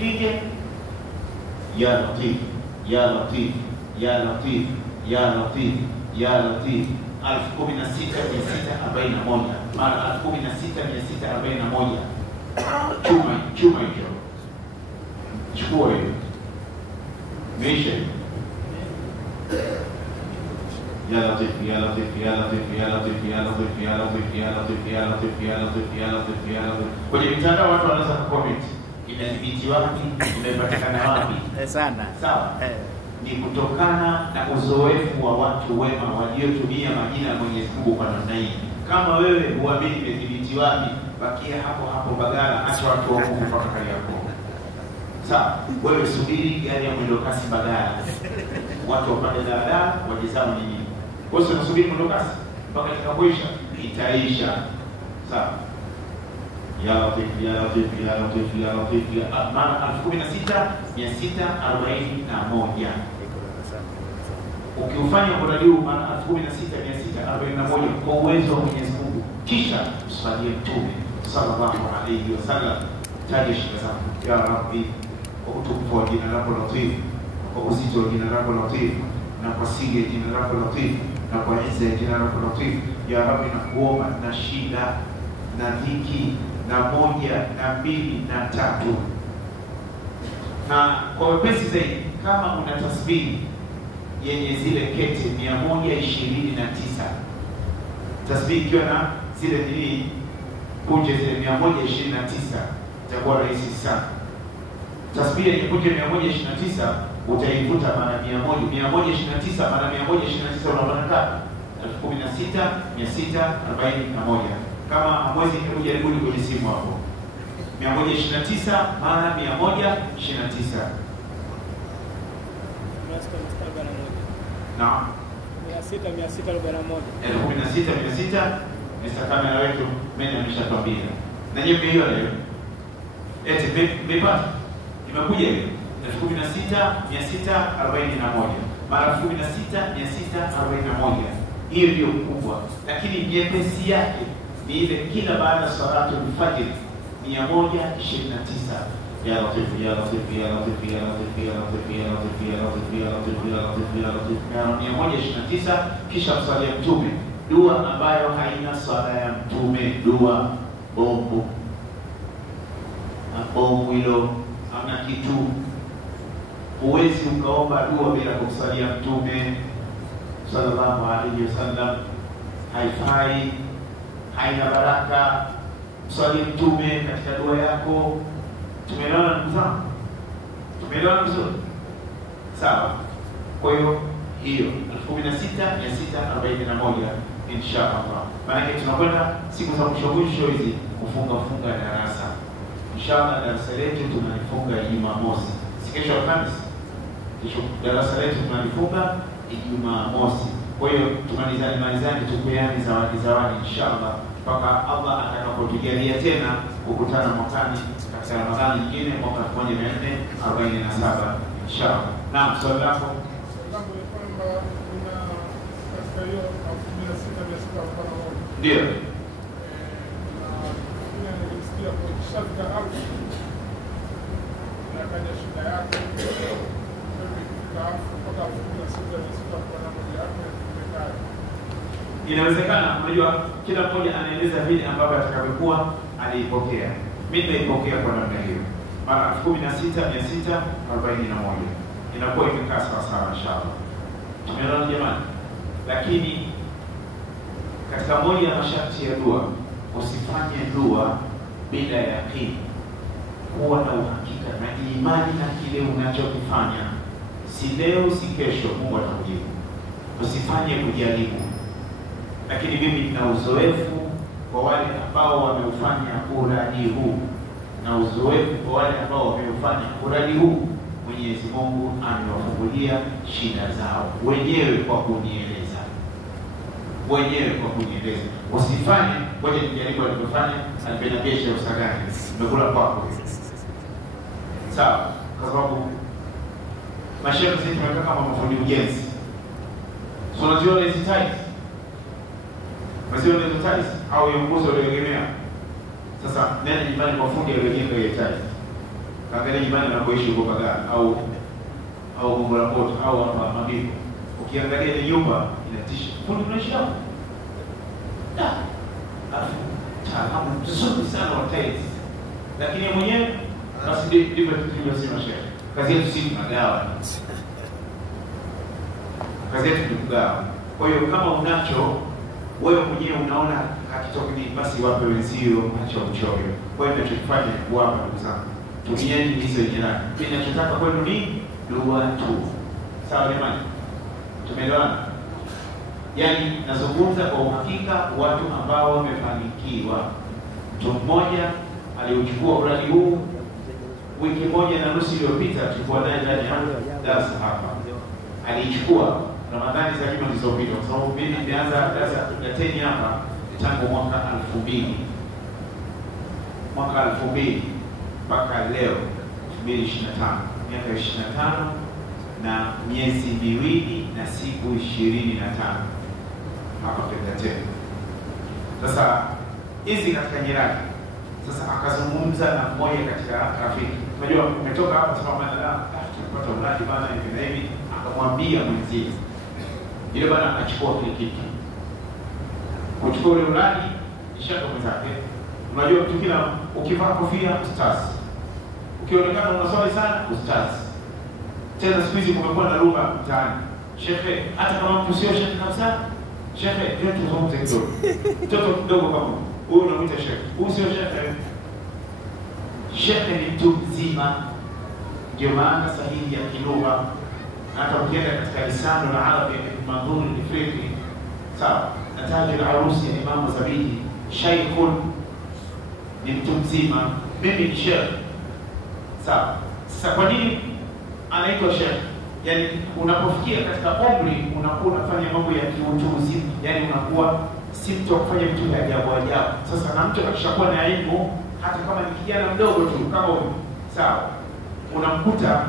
kike, ya Latif, ya Latif, ya Latif, ya Latif, ya Latif 16641 mara 16641. Chuma hicho. Chukua hiyo. Meisha. Ya Latif, ya Latif, ya Latif, ya Latif, ya Latif, ya Latif, ya Latif, ya Latif, ya Latif, ya Latif, ya Latif. Kwenye mitandao watu wanaweza kucomment. Imethibiti wapi? Imepatikana wapi? Sana. Sawa. Ni kutokana na uzoefu wa watu wema waliotumia majina ya Mwenyezi Mungu kwa namna hii. Kama wewe huamini imethibiti wapi, bakia hapo hapo Bagala, acha watu wa Mungu mpaka Kariakoo. Sawa, wewe subiri gari ya mwendo kasi Bagala. Watu wapande daladala wajizama nini. Wewe unasubiri mwendo kasi mpaka itakapoisha, itaisha. Sawa. Ya Latif, ya Latif, ya Latif, ya Latif, ya mara 16641. Ukiufanya mradi huu mara 16641 kwa uwezo wa Mwenyezi Mungu, kisha usalie Mtume sallallahu alayhi wasallam, taja shida zako. Ya Rabbi, kwa utukufu wa jina lako Latif, kwa uzito wa jina lako Latif, na kwa siri ya jina lako Latif, na kwa izza ya jina lako Latif, ya Rabbi, nakuomba na shida na dhiki na 1 na 2 na 3. Na kwa wepesi zaidi, kama una tasbihi yenye zile kete 129, tasbihi ikiwa na zile nini punje zile 129, itakuwa rahisi sana. Tasbihi yenye punje 129 utaivuta mara 100. 129 mara 129 unapata 16641. Kama hamwezi, hebu jaribuni kwenye simu hapo. 129 mara 129. Naam. 1641. 16600. Mr. Kamera wetu mimi ameshatwambia. Na nyinyi hiyo leo. Eti mmepata? Imekuja hiyo. 16641 mara 16641. Hiyo ndio kubwa. Lakini nyepesi yake ni ile kila baada ya salatu al-fajr 129. Ya Latif, ya Latif, ya Latif, ya Latif, ya Latif, ya Latif, ya Latif, ya Latif, ya Latif, ya Latif, 129. Kisha msalia Mtume, dua ambayo haina swala ya Mtume, dua bombu na bombu hilo hamna kitu. Huwezi ukaomba dua bila kumsalia Mtume sallallahu alaihi wasallam, haifai, haina baraka. Msalie Mtume katika dua yako. Tumeelewana ndugu zangu? Tumeelewana vizuri? Sawa. Kwa hiyo 16641 inshallah. Maana tunakwenda siku za mwisho hizi kufunga darasa. Inshallah darasa letu tunalifunga Jumamosi. Si kesho Alhamisi. Kesho darasa letu tunalifunga Jumamosi. Kwa hiyo tumalizane tupeane zawadi inshallah mpaka Allah atakapotujalia tena kukutana mwakani katika Ramadhani nyingine mwaka 1447 inshallah. Naam, swali lako. Ndio. Inawezekana, unajua kila mmoja anaeleza vile ambavyo atakavyokuwa aliipokea. Mimi naipokea kwa namna hiyo. Mara 16641 inakuwa imekaa sawa sawa inshallah. Tumeelewana jamani? Lakini katika moja ya masharti ya dua, usifanye dua bila yaqini. Kuwa na uhakika na imani na kile unachokifanya. Si leo si kesho Mungu atakujibu. Usifanye kujaribu. Lakini mimi nina uzoefu kwa wale ambao wameufanya uradi huu, na uzoefu kwa wale ambao wameufanya uradi huu, Mwenyezi Mungu amewafungulia shida zao wenyewe kwa kunieleza. Usifanye ngoja nijaribu alivyofanya alipeniambia Sheikh Usagani, nimekula kwako. Sawa, kwa sababu mashehe sisi tumekaa kama mafundi ujenzi. Tunaziona hizi tiles. Maziona hizo tiles au nguzo ulioegemea. Sasa nenda nyumbani kwa fundi aliyejenga ile tiles. kaangalia nyumbani unapoishi huko Bagala au Gongo la Mboto au hapa Mabibo, ukiangalia ile nyumba inatisha. Fundi unaishi hapo? Taalamu nzuri sana wa tiles. Lakini mwenyewe basi ndivyo tulivyosema shehe. Kazi yetu si tunagawa. Kazi yetu ni kugawa. Kwa hiyo kama unacho wewe mwenyewe unaona hakitoki, basi wape wenzio, acha uchoyo. Kwa hiyo tunachofanya ni kuwapa, ndugu zangu. Tumieni hizo jirani. Mimi ninachotaka kwenu ni dua tu. Sawa jamani? Tumeelewana? Yaani nazungumza kwa uhakika watu ambao wamefanikiwa. Mtu mmoja aliuchukua mradi huu wiki moja na nusu iliyopita, tulikuwa naye ndani ya darasa hapa. Alichukua Ramadhani za juma zilizopita, kwa sababu mimi nimeanza darasa ya 10 hapa tangu mwaka 2000. Mwaka 2000 mpaka leo 2025, miaka 25 na miezi miwili na siku 25 hapa tena. Sasa hizi katika nyiradi. Sasa akazungumza na mmoja katika rafiki. Unajua umetoka hapa sababu tulipata mradi bana hivi na hivi, akamwambia mwenzie. Ile bana akachukua kile kitu. Kuchukua ule mradi ishaka mwenzake. Unajua mtu kila ukivaa kofia ustaz. Ukionekana unaswali sana ustaz. Tena siku hizi kumekuwa na lugha mtaani. Shehe, hata kama mtu sio shehe kabisa, shehe, ndio tuzungumze kidogo. Mtoto kidogo kama huyu unamuita shehe. Huyu sio shehe. Shehe ni mtu mzima. Ndio maana sahihi ya kilugha. Hata ukienda katika lisano la Arabi ya Mandhuri al-Ifriqi, sawa, nataji al-Arusi ya Imam Zabidi, shaykhun ni mtu mzima, mimi ni shehe. Sawa. Sasa kwa nini anaitwa shehe? Yaani unapofikia katika umri unakuwa unafanya mambo ya kiutuzi, yaani unakuwa si mtu kufanya vitu vya ajabu ajabu. Sasa na mtu akishakuwa na elimu, hata kama ni kijana mdogo tu kama huyu, sawa, unamkuta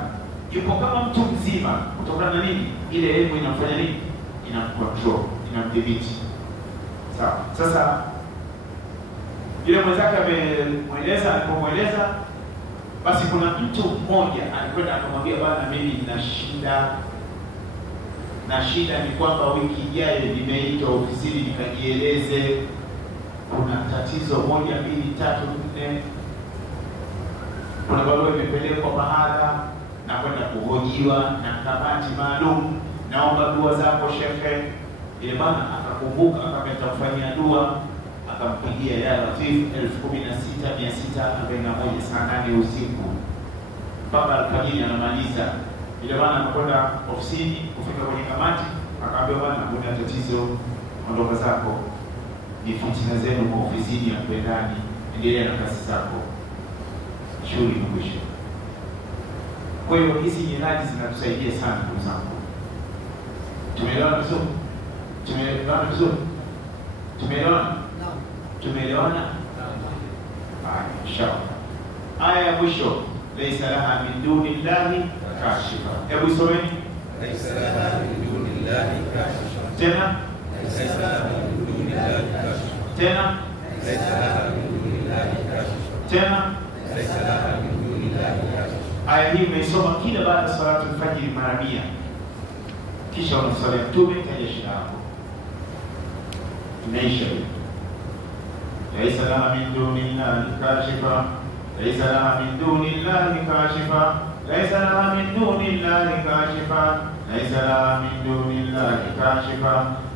yupo kama mtu mzima kutokana na nini? Ile elimu inamfanya nini? Inamcontrol, inamdhibiti. Sawa. Sasa yule mwenzake alipomweleza, basi kuna mtu mmoja alikwenda akamwambia, bwana, mimi nina shida. Na shida ni kwamba wiki ijayo nimeitwa ofisini nikajieleze. Kuna tatizo 1, 2, 3, 4. Kuna barua imepelekwa mahala na kwenda kuhojiwa na kamati maalum. Naomba dua zako shehe. Ile bwana akakumbuka, akameta kufanyia dua, akampigia ya Latif 16641 saa 8 usiku mpaka alfajiri anamaliza. Ile bwana anakwenda ofisini, kufika kwenye kamati, akaambia bwana, kuna tatizo, ondoka zako, ni fitina zenu kwa ofisini ya kwendani, endelea na kazi zako, shughuli imekwisha. Kwa hiyo hizi nyiradi zinatusaidia sana ndugu zangu. Tumeelewana vizuri? Tumeelewana vizuri? Tumeelewana? Naam. Tumeelewana? Naam. Inshallah. Aya ya mwisho, laysa laha min dunillahi kashifa. Hebu isomeni. Laysa laha min dunillahi kashifa. Tena? Laysa laha min dunillahi kashifa. Tena? Laysa laha min dunillahi kashifa. Tena? Laysa laha min dunillahi kashifa. Aya hii imeisoma kila baada ya salatu al-fajr mara 100. Kisha unasali Mtume, taja shida yako. Tunaisha hiyo. Laysa laha min dunillahi kashifa. Laysa laha min dunillahi kashifa. Laysa laha min dunillahi kashifa. Laysa laha min dunillahi kashifa.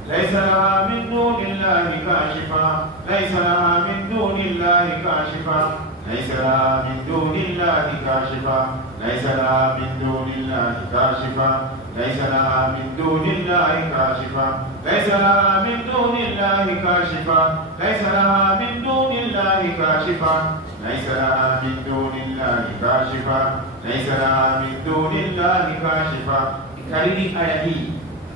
Laysa laha min dunillahi kashifa. Laysa laha min dunillahi kashifa. ليس لها من دون الله كاشفة. ليس لها من دون الله كاشفة. ليس لها من دون الله كاشفة. ليس لها من دون الله كاشفة. ليس لها من دون الله كاشفة. ليس لها من دون الله كاشفة. ليس لها من دون الله كاشفة. Kariri aya hii.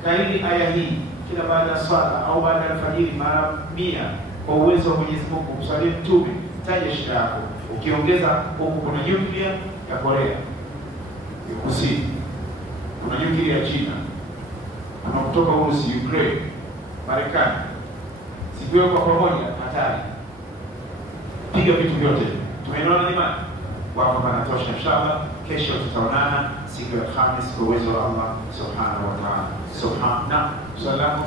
Kariri aya hii kila baada ya swala au baada ya alfajiri mara 100 kwa uwezo wa Mwenyezi Mungu. Msalimu Mtume, taja shida yako. Ukiongeza huku kuna nyuklia ya Korea ya Kusini, kuna nyuklia ya China, kuna kutoka Urusi, Ukraine, Marekani. Sikiwe kwa pamoja hatari. Piga vitu vyote. Tumeelewana jamani? kwamba panatosha. Inshallah kesho tutaonana siku ya Alhamis kwa uwezo wa Allah subhanahu wa ta'ala. Subhana salamu